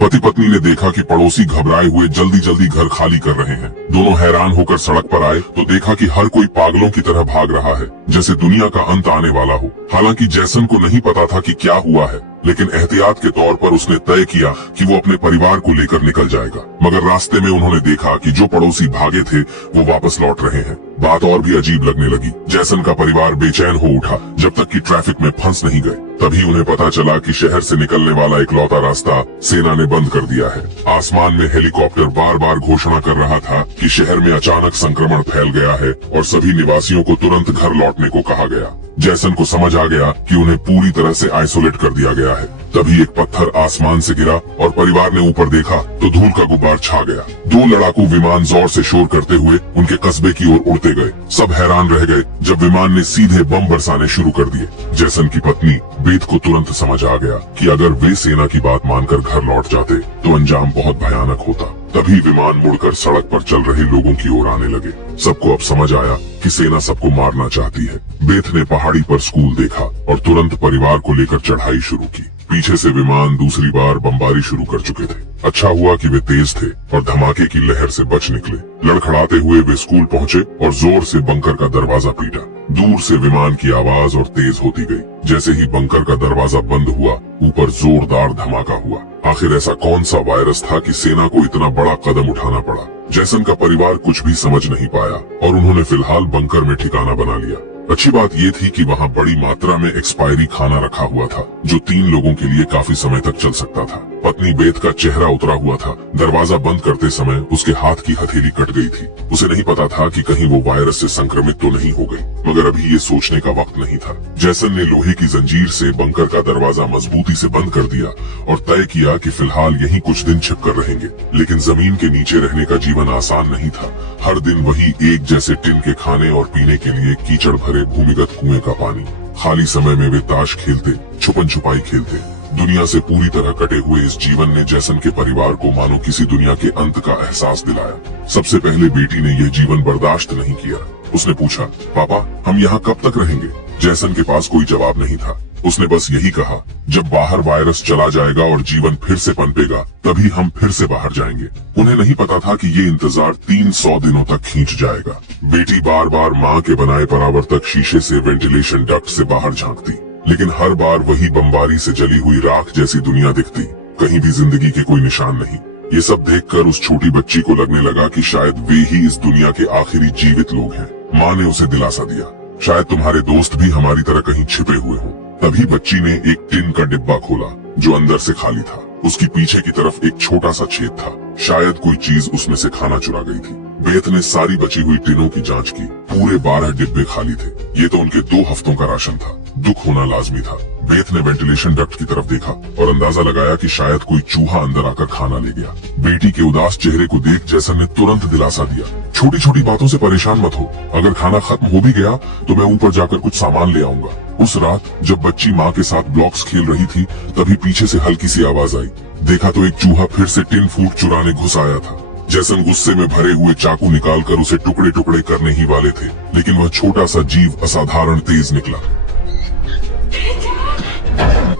पति पत्नी ने देखा कि पड़ोसी घबराए हुए जल्दी जल्दी घर खाली कर रहे हैं। दोनों हैरान होकर सड़क पर आए तो देखा कि हर कोई पागलों की तरह भाग रहा है, जैसे दुनिया का अंत आने वाला हो। हालांकि जैसन को नहीं पता था कि क्या हुआ है, लेकिन एहतियात के तौर पर उसने तय किया कि वो अपने परिवार को लेकर निकल जाएगा। मगर रास्ते में उन्होंने देखा कि जो पड़ोसी भागे थे वो वापस लौट रहे हैं। बात और भी अजीब लगने लगी। जैसन का परिवार बेचैन हो उठा जब तक कि ट्रैफिक में फंस नहीं गए। तभी उन्हें पता चला कि शहर से निकलने वाला इकलौता रास्ता सेना ने बंद कर दिया है। आसमान में हेलीकॉप्टर बार बार घोषणा कर रहा था कि शहर में अचानक संक्रमण फैल गया है और सभी निवासियों को तुरंत घर लौटने को कहा गया। जैसन को समझ आ गया कि उन्हें पूरी तरह से आइसोलेट कर दिया गया है। तभी एक पत्थर आसमान से गिरा और परिवार ने ऊपर देखा तो धूल का गुब्बार छा गया। 2 लड़ाकू विमान जोर से शोर करते हुए उनके कस्बे की ओर उड़ते गए। सब हैरान रह गए जब विमान ने सीधे बम बरसाने शुरू कर दिए। जैसन की पत्नी बेथ को तुरंत समझ आ गया कि अगर वे सेना की बात मानकर घर लौट जाते तो अंजाम बहुत भयानक होता। तभी विमान मुड़कर सड़क पर चल रहे लोगों की ओर आने लगे। सबको अब समझ आया कि सेना सबको मारना चाहती है। बेथ ने पहाड़ी पर स्कूल देखा और तुरंत परिवार को लेकर चढ़ाई शुरू की। पीछे से विमान दूसरी बार बमबारी शुरू कर चुके थे। अच्छा हुआ कि वे तेज थे और धमाके की लहर से बच निकले। लड़खड़ाते हुए वे स्कूल पहुंचे और जोर से बंकर का दरवाजा पीटा। दूर से विमान की आवाज और तेज होती गई। जैसे ही बंकर का दरवाजा बंद हुआ, ऊपर जोरदार धमाका हुआ। आखिर ऐसा कौन सा वायरस था कि सेना को इतना बड़ा कदम उठाना पड़ा? जैसन का परिवार कुछ भी समझ नहीं पाया और उन्होंने फिलहाल बंकर में ठिकाना बना लिया। अच्छी बात ये थी कि वहाँ बड़ी मात्रा में एक्सपायरी खाना रखा हुआ था, जो 3 लोगों के लिए काफी समय तक चल सकता था। पत्नी बेथ का चेहरा उतरा हुआ था। दरवाजा बंद करते समय उसके हाथ की हथेली कट गई थी। उसे नहीं पता था कि कहीं वो वायरस से संक्रमित तो नहीं हो गई, मगर अभी ये सोचने का वक्त नहीं था। जैसन ने लोहे की जंजीर से बंकर का दरवाजा मजबूती से बंद कर दिया और तय किया कि फिलहाल यहीं कुछ दिन छिपकर रहेंगे। लेकिन जमीन के नीचे रहने का जीवन आसान नहीं था। हर दिन वही एक जैसे टिन के खाने और पीने के लिए कीचड़ भरे भूमिगत कुएं का पानी। खाली समय में वे ताश खेलते, छुपन छुपाई खेलते। दुनिया से पूरी तरह कटे हुए इस जीवन ने जैसन के परिवार को मानो किसी दुनिया के अंत का एहसास दिलाया। सबसे पहले बेटी ने यह जीवन बर्दाश्त नहीं किया। उसने पूछा, पापा हम यहाँ कब तक रहेंगे? जैसन के पास कोई जवाब नहीं था। उसने बस यही कहा, जब बाहर वायरस चला जाएगा और जीवन फिर से पनपेगा, तभी हम फिर से बाहर जाएंगे। उन्हें नहीं पता था कि ये इंतजार 300 दिनों तक खींच जाएगा। बेटी बार बार माँ के बनाए परावर्तक शीशे से वेंटिलेशन डक्ट से बाहर झांकती, लेकिन हर बार वही बमबारी से जली हुई राख जैसी दुनिया दिखती। कहीं भी जिंदगी के कोई निशान नहीं। ये सब देखकर उस छोटी बच्ची को लगने लगा कि शायद वे ही इस दुनिया के आखिरी जीवित लोग हैं। माँ ने उसे दिलासा दिया, शायद तुम्हारे दोस्त भी हमारी तरह कहीं छिपे हुए हों। तभी बच्ची ने एक टिन का डिब्बा खोला जो अंदर से खाली था। उसकी पीछे की तरफ एक छोटा सा छेद था। शायद कोई चीज उसमें से खाना चुरा गई थी। बेथ ने सारी बची हुई टिनों की जांच की। पूरे 12 डिब्बे खाली थे। ये तो उनके 2 हफ्तों का राशन था। दुख होना लाजमी था। बेथ ने वेंटिलेशन डक्ट की तरफ देखा और अंदाजा लगाया कि शायद कोई चूहा अंदर आकर खाना ले गया। बेटी के उदास चेहरे को देख जैसन ने तुरंत दिलासा दिया, छोटी छोटी बातों से परेशान मत हो। अगर खाना खत्म हो भी गया तो मैं ऊपर जाकर कुछ सामान ले आऊंगा। उस रात जब बच्ची माँ के साथ ब्लॉक्स खेल रही थी, तभी पीछे से हल्की सी आवाज आई। देखा तो एक चूहा फिर से टिन फूड चुराने घुस आया था। जैसन गुस्से में भरे हुए चाकू निकालकर उसे टुकड़े टुकड़े करने ही वाले थे, लेकिन वह छोटा सा जीव असाधारण तेज निकला।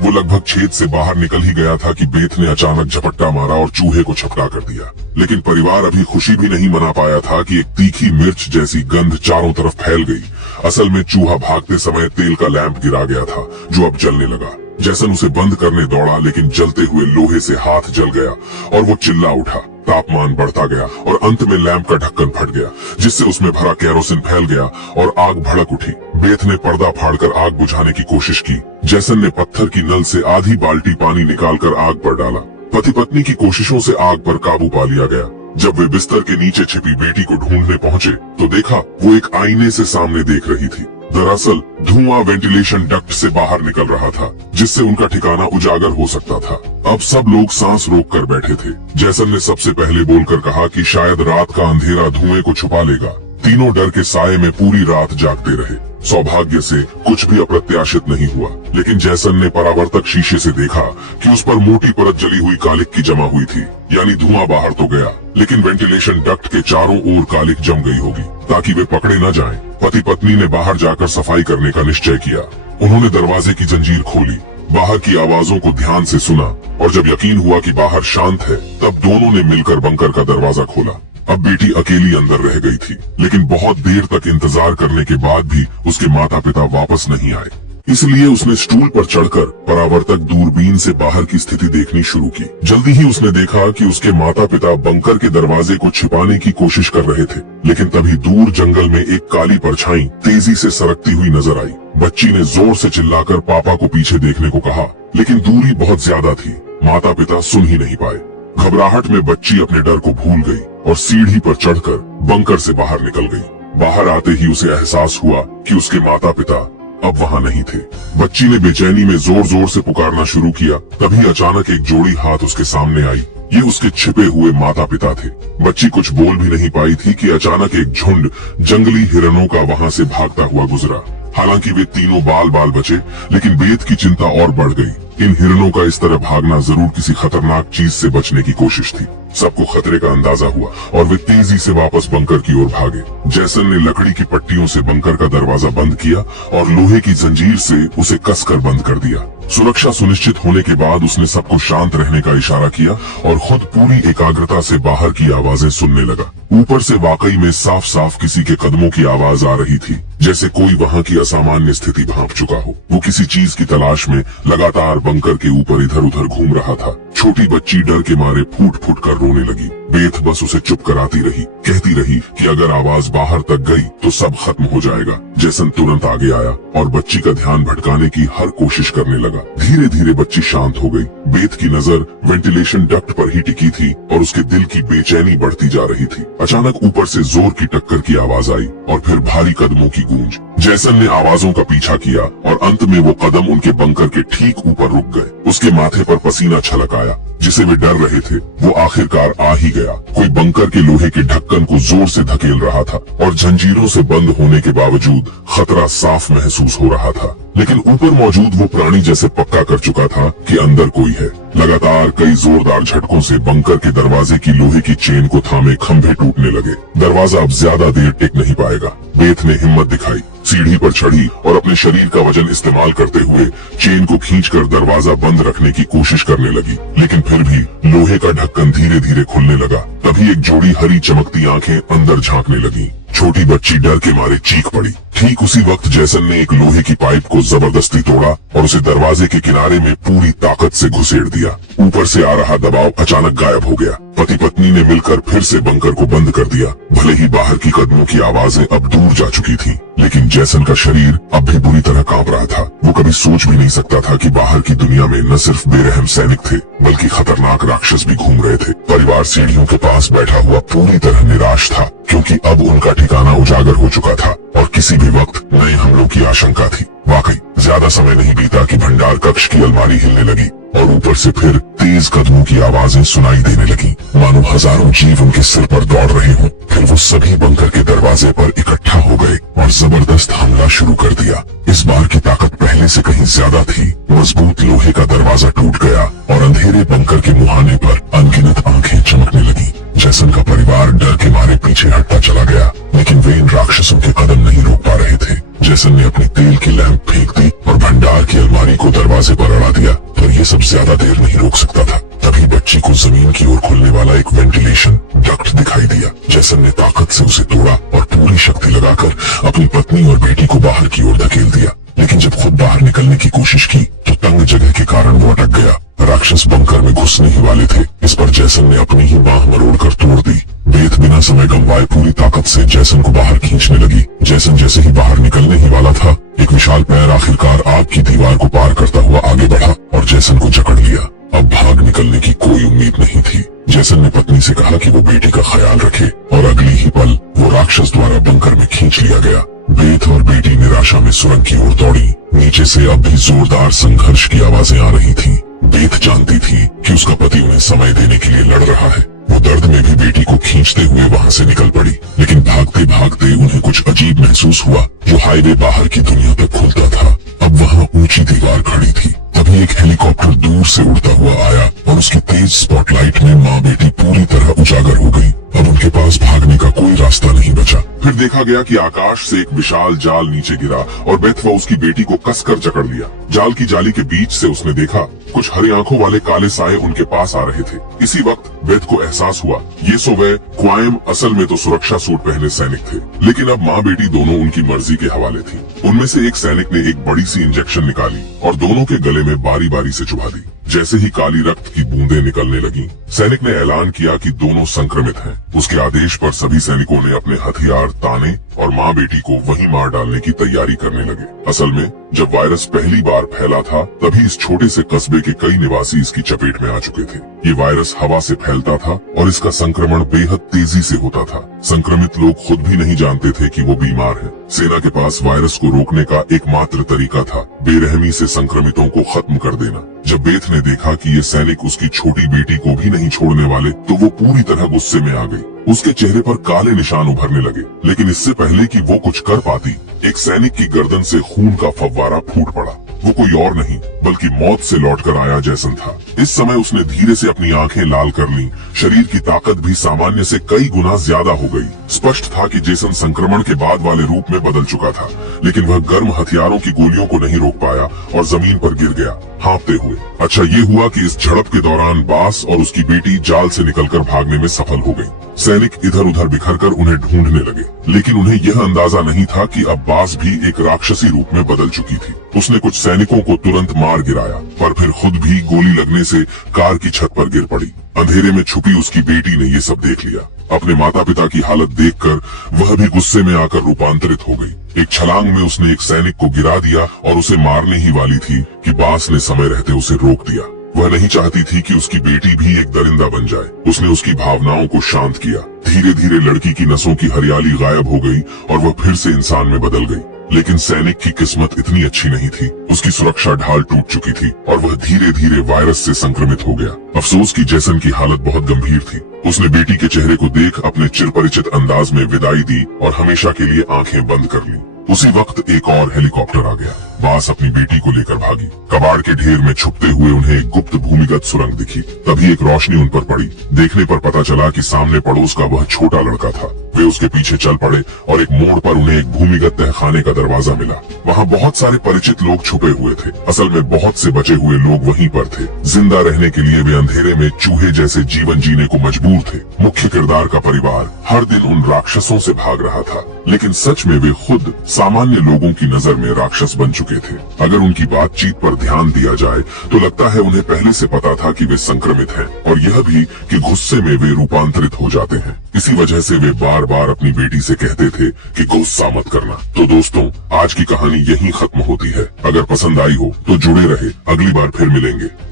वो लगभग छेद से बाहर निकल ही गया था कि बेथ ने अचानक झपट्टा मारा और चूहे को छपटा कर दिया। लेकिन परिवार अभी खुशी भी नहीं मना पाया था कि एक तीखी मिर्च जैसी गंध चारों तरफ फैल गई। असल में चूहा भागते समय तेल का लैंप गिरा गया था जो अब जलने लगा। जैसन उसे बंद करने दौड़ा, लेकिन जलते हुए लोहे से हाथ जल गया और वो चिल्ला उठा। तापमान बढ़ता गया और अंत में लैंप का ढक्कन फट गया, जिससे उसमें भरा केरोसिन फैल गया और आग भड़क उठी। बेथ ने पर्दा फाड़कर आग बुझाने की कोशिश की। जैसन ने पत्थर की नल से आधी बाल्टी पानी निकालकर आग पर डाला। पति पत्नी की कोशिशों से आग पर काबू पा लिया गया। जब वे बिस्तर के नीचे छिपी बेटी को ढूंढने पहुंचे तो देखा वो एक आईने से सामने देख रही थी। दरअसल धुआं वेंटिलेशन डक्ट से बाहर निकल रहा था, जिससे उनका ठिकाना उजागर हो सकता था। अब सब लोग सांस रोक कर बैठे थे। जैसन ने सबसे पहले बोलकर कहा कि शायद रात का अंधेरा धुएं को छुपा लेगा। तीनों डर के साए में पूरी रात जागते रहे। सौभाग्य से कुछ भी अप्रत्याशित नहीं हुआ, लेकिन जैसन ने परावर्तक शीशे से देखा कि उस पर मोटी परत जली हुई कालिक की जमा हुई थी। यानी धुआं बाहर तो गया, लेकिन वेंटिलेशन डक्ट के चारों ओर कालिक जम गई होगी ताकि वे पकड़े न जाएं। पति पत्नी ने बाहर जाकर सफाई करने का निश्चय किया। उन्होंने दरवाजे की जंजीर खोली, बाहर की आवाजों को ध्यान से सुना और जब यकीन हुआ कि बाहर शांत है, तब दोनों ने मिलकर बंकर का दरवाजा खोला। अब बेटी अकेली अंदर रह गई थी, लेकिन बहुत देर तक इंतजार करने के बाद भी उसके माता पिता वापस नहीं आए। इसलिए उसने स्टूल पर चढ़कर परावर्तक दूरबीन से बाहर की स्थिति देखनी शुरू की। जल्दी ही उसने देखा कि उसके माता पिता बंकर के दरवाजे को छिपाने की कोशिश कर रहे थे, लेकिन तभी दूर जंगल में एक काली परछाई तेजी से सरकती हुई नजर आई। बच्ची ने जोर से चिल्लाकर पापा को पीछे देखने को कहा, लेकिन दूरी बहुत ज्यादा थी, माता पिता सुन ही नहीं पाए। घबराहट में बच्ची अपने डर को भूल गई और सीढ़ी पर चढ़कर बंकर से बाहर निकल गई। बाहर आते ही उसे एहसास हुआ कि उसके माता पिता अब वहाँ नहीं थे। बच्ची ने बेचैनी में जोर जोर से पुकारना शुरू किया। तभी अचानक एक जोड़ी हाथ उसके सामने आई। ये उसके छिपे हुए माता पिता थे। बच्ची कुछ बोल भी नहीं पाई थी कि अचानक एक झुंड जंगली हिरणों का वहाँ से भागता हुआ गुजरा। हालांकि वे तीनों बाल बाल बचे, लेकिन बेत की चिंता और बढ़ गई। इन हिरणों का इस तरह भागना जरूर किसी खतरनाक चीज से बचने की कोशिश थी। सबको खतरे का अंदाजा हुआ और वे तेजी से वापस बंकर की ओर भागे। जैसन ने लकड़ी की पट्टियों से बंकर का दरवाजा बंद किया और लोहे की जंजीर से उसे कसकर बंद कर दिया। सुरक्षा सुनिश्चित होने के बाद उसने सबको शांत रहने का इशारा किया और खुद पूरी एकाग्रता से बाहर की आवाजें सुनने लगा। ऊपर से वाकई में साफ साफ किसी के कदमों की आवाज आ रही थी, जैसे कोई वहाँ की असामान्य स्थिति भांप चुका हो। वो किसी चीज की तलाश में लगातार बंकर के ऊपर इधर उधर घूम रहा था। छोटी बच्ची डर के मारे फूट फूट कर रोने लगी। बेथ बस उसे चुप कराती रही, कहती रही कि अगर आवाज बाहर तक गई तो सब खत्म हो जाएगा। जैसन तुरंत आगे आया और बच्ची का ध्यान भटकाने की हर कोशिश करने लगा। धीरे धीरे बच्ची शांत हो गई। बेथ की नजर वेंटिलेशन डक्ट पर ही टिकी थी और उसके दिल की बेचैनी बढ़ती जा रही थी। अचानक ऊपर से जोर की टक्कर की आवाज आई और फिर भारी कदमों की गूंज। जैसन ने आवाजों का पीछा किया और अंत में वो कदम उनके बंकर के ठीक ऊपर रुक गए। उसके माथे पर पसीना छलक आया। जिसे वे डर रहे थे वो आखिरकार आ ही गया। कोई बंकर के लोहे के ढक्कन को जोर से धकेल रहा था और जंजीरों से बंद होने के बावजूद खतरा साफ महसूस हो रहा था। लेकिन ऊपर मौजूद वो प्राणी जैसे पक्का कर चुका था कि अंदर कोई है। लगातार कई जोरदार झटकों से बंकर के दरवाजे की लोहे की चेन को थामे खंभे टूटने लगे। दरवाजा अब ज्यादा देर टिक नहीं पाएगा। बेथ ने हिम्मत दिखाई, सीढ़ी पर चढ़ी और अपने शरीर का वजन इस्तेमाल करते हुए चेन को खींचकर दरवाजा बंद रखने की कोशिश करने लगी। लेकिन फिर भी लोहे का ढक्कन धीरे धीरे खुलने लगा। तभी एक जोड़ी हरी चमकती आंखें अंदर झांकने लगी। छोटी बच्ची डर के मारे चीख पड़ी। ठीक उसी वक्त जैसन ने एक लोहे की पाइप को जबरदस्ती तोड़ा और उसे दरवाजे के किनारे में पूरी ताकत से घुसेड़ दिया। ऊपर से आ रहा दबाव अचानक गायब हो गया। पति पत्नी ने मिलकर फिर से बंकर को बंद कर दिया। भले ही बाहर की कदमों की आवाजें अब दूर जा चुकी थी, लेकिन जैसन का शरीर अब भी बुरी तरह कांप रहा था। वो कभी सोच भी नहीं सकता था कि बाहर की दुनिया में न सिर्फ बेरहम सैनिक थे, बल्कि खतरनाक राक्षस भी घूम रहे थे। परिवार सीढ़ियों के पास बैठा हुआ पूरी तरह निराश था, क्योंकि अब उनका ठिकाना उजागर हो चुका था और किसी भी वक्त नए हमलों की आशंका थी। वाकई ज्यादा समय नहीं बीता कि भंडार कक्ष की अलमारी हिलने लगी और ऊपर से फिर तेज कदमों की आवाजें सुनाई देने लगी, मानो हजारों जीव उनके सिर पर दौड़ रहे हों। फिर वो सभी बंकर के दरवाजे पर इकट्ठा हो गए और जबरदस्त हमला शुरू कर दिया। इस बार की ताकत पहले से कहीं ज्यादा थी। मजबूत लोहे का दरवाजा टूट गया और अंधेरे बंकर के मुहाने पर अनगिनत आंखें चमकने लगी। जैसन का परिवार डर के मारे पीछे हटता चला गया, लेकिन वे इन राक्षसों के कदम नहीं रोक पा रहे थे। जैसन ने अपनी तेल की लैंप फेंक दी और भंडार की अलमारी को दरवाजे पर अड़ा दिया, पर ये सब ज्यादा देर नहीं रोक सकता था। तभी बच्ची को जमीन की ओर खुलने वाला एक वेंटिलेशन डक्ट दिखाई दिया। जैसन ने ताकत से उसे तोड़ा और पूरी शक्ति लगाकर अपनी पत्नी और बेटी को बाहर की ओर धकेल दिया। लेकिन जब खुद बाहर निकलने की कोशिश की तो तंग जगह के कारण वो अटक गया। राक्षस बंकर में घुसने ही वाले थे। इस पर जैसन ने अपनी ही बांह मरोड़कर तोड़ दी। बेथ बिना समय गंवाए पूरी ताकत से जैसन को बाहर खींचने लगी। जैसन जैसे ही बाहर निकलने ही वाला था, एक विशाल पैर आखिरकार आग की दीवार को पार करता हुआ आगे बढ़ा और जैसन को जकड़ लिया। अब भाग निकलने की कोई उम्मीद नहीं थी। जैसन ने पत्नी से कहा कि वो बेटी का ख्याल रखे और अगली ही पल वो राक्षस द्वारा बंकर में खींच लिया गया। बेथ और बेटी निराशा में सुरंग की ओर दौड़ी। नीचे से अब भी जोरदार संघर्ष की आवाजें आ रही थीं। बेथ जानती थी कि उसका पति उन्हें समय देने के लिए लड़ रहा है। वो दर्द में भी बेटी को खींचते हुए वहाँ से निकल पड़ी, लेकिन भागते भागते उन्हें कुछ अजीब महसूस हुआ। जो हाईवे बाहर की दुनिया तक खुलता था, अब वहाँ ऊंची दीवार खड़ी थी। तभी एक हेलीकॉप्टर दूर से उड़ता हुआ आया और उसकी तेज स्पॉटलाइट में माँ बेटी पूरी तरह उजागर हो गई। अब उनके पास भागने का कोई रास्ता नहीं बचा। फिर देखा गया कि आकाश से एक विशाल जाल नीचे गिरा और बेथ व उसकी बेटी को कसकर जकड़ लिया। जाल की जाली के बीच से उसने देखा कुछ हरी आंखों वाले काले साए उनके पास आ रहे थे। इसी वक्त बेथ को एहसास हुआ ये सो वे क्वाइम असल में तो सुरक्षा सूट पहने सैनिक थे, लेकिन अब माँ बेटी दोनों उनकी मर्जी के हवाले थी। उनमें से एक सैनिक ने एक बड़ी सी इंजेक्शन निकाली और दोनों के गले में बारी बारी से चुभा दी। जैसे ही काली रक्त की बूंदें निकलने लगी, सैनिक ने ऐलान किया कि दोनों संक्रमित हैं। उसके आदेश पर सभी सैनिकों ने अपने हथियार ताने और माँ बेटी को वहीं मार डालने की तैयारी करने लगे। असल में जब वायरस पहली बार फैला था तभी इस छोटे से कस्बे के कई निवासी इसकी चपेट में आ चुके थे। ये वायरस हवा से फैलता था और इसका संक्रमण बेहद तेजी से होता था। संक्रमित लोग खुद भी नहीं जानते थे कि वो बीमार है। सेना के पास वायरस को रोकने का एकमात्र तरीका था बेरहमी से संक्रमितों को खत्म कर देना। जब बेथ ने देखा कि ये सैनिक उसकी छोटी बेटी को भी नहीं छोड़ने वाले तो वो पूरी तरह गुस्से में आ गई। उसके चेहरे पर काले निशान उभरने लगे, लेकिन इससे पहले कि वो कुछ कर पाती, एक सैनिक की गर्दन से खून का फव्वारा फूट पड़ा। वो कोई और नहीं बल्कि मौत से लौटकर आया जैसन था। इस समय उसने धीरे से अपनी आंखें लाल कर लीं। शरीर की ताकत भी सामान्य से कई गुना ज्यादा हो गई। स्पष्ट था कि जेसन संक्रमण के बाद वाले रूप में बदल चुका था, लेकिन वह गर्म हथियारों की गोलियों को नहीं रोक पाया और जमीन पर गिर गया हाँफते हुए। अच्छा ये हुआ कि इस झड़प के दौरान बास और उसकी बेटी जाल से निकलकर भागने में सफल हो गई। सैनिक इधर उधर बिखरकर उन्हें ढूंढने लगे, लेकिन उन्हें यह अंदाजा नहीं था कि अब बास भी एक राक्षसी रूप में बदल चुकी थी। उसने कुछ सैनिकों को तुरंत मार गिराया, पर फिर खुद भी गोली लगने से कार की छत पर गिर पड़ी। अंधेरे में छुपी उसकी बेटी ने ये सब देख लिया। अपने माता पिता की हालत देखकर वह भी गुस्से में आकर रूपांतरित हो गई। एक छलांग में उसने एक सैनिक को गिरा दिया और उसे मारने ही वाली थी कि बास ने समय रहते उसे रोक दिया। वह नहीं चाहती थी कि उसकी बेटी भी एक दरिंदा बन जाए। उसने उसकी भावनाओं को शांत किया। धीरे धीरे लड़की की नसों की हरियाली गायब हो गई और वह फिर से इंसान में बदल गई। लेकिन सैनिक की किस्मत इतनी अच्छी नहीं थी। उसकी सुरक्षा ढाल टूट चुकी थी और वह धीरे धीरे वायरस से संक्रमित हो गया। अफसोस की जेसन की हालत बहुत गंभीर थी। उसने बेटी के चेहरे को देख अपने चिरपरिचित अंदाज में विदाई दी और हमेशा के लिए आंखें बंद कर ली। उसी वक्त एक और हेलीकॉप्टर आ गया। बास अपनी बेटी को लेकर भागी। कबाड़ के ढेर में छुपते हुए उन्हें एक गुप्त भूमिगत सुरंग दिखी। तभी एक रोशनी उन पर पड़ी। देखने पर पता चला कि सामने पड़ोस का वह छोटा लड़का था। वे उसके पीछे चल पड़े और एक मोड़ पर उन्हें एक भूमिगत तहखाने का दरवाजा मिला। वहाँ बहुत सारे परिचित लोग छुपे हुए थे। असल में बहुत से बचे हुए लोग वहीं पर थे। जिंदा रहने के लिए वे अंधेरे में चूहे जैसे जीवन जीने को मजबूर थे। मुख्य किरदार का परिवार हर दिन उन राक्षसों से भाग रहा था, लेकिन सच में वे खुद सामान्य लोगों की नजर में राक्षस बन चुके थे। अगर उनकी बातचीत पर ध्यान दिया जाए तो लगता है उन्हें पहले से पता था कि वे संक्रमित हैं, और यह भी कि गुस्से में वे रूपांतरित हो जाते हैं। इसी वजह से वे बार बार अपनी बेटी से कहते थे कि गुस्सा मत करना। तो दोस्तों, आज की कहानी यहीं खत्म होती है। अगर पसंद आई हो तो जुड़े रहे, अगली बार फिर मिलेंगे।